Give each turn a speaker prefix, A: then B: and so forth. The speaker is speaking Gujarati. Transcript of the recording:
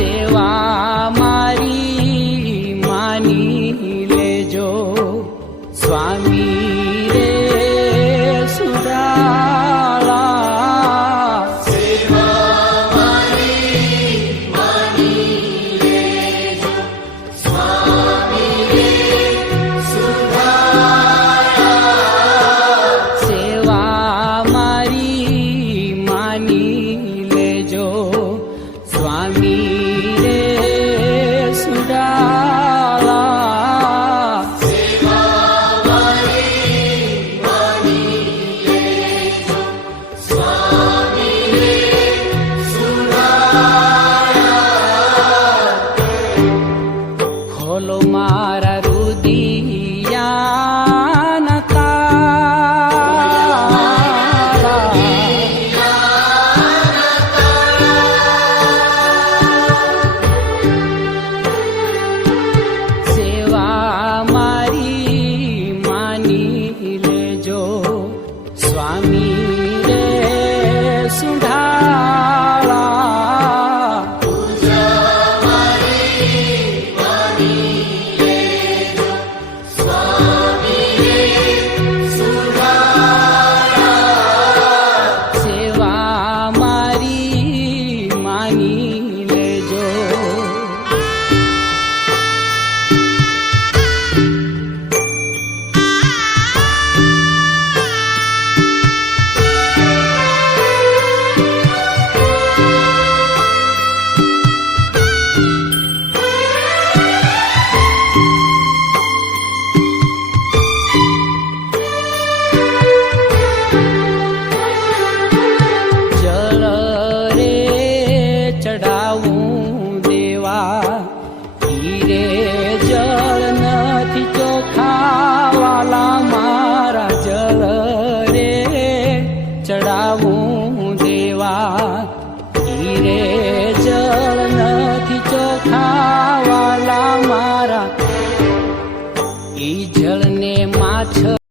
A: સેવા મારી માની લેજો. સ્વામી रुदिया મારી রে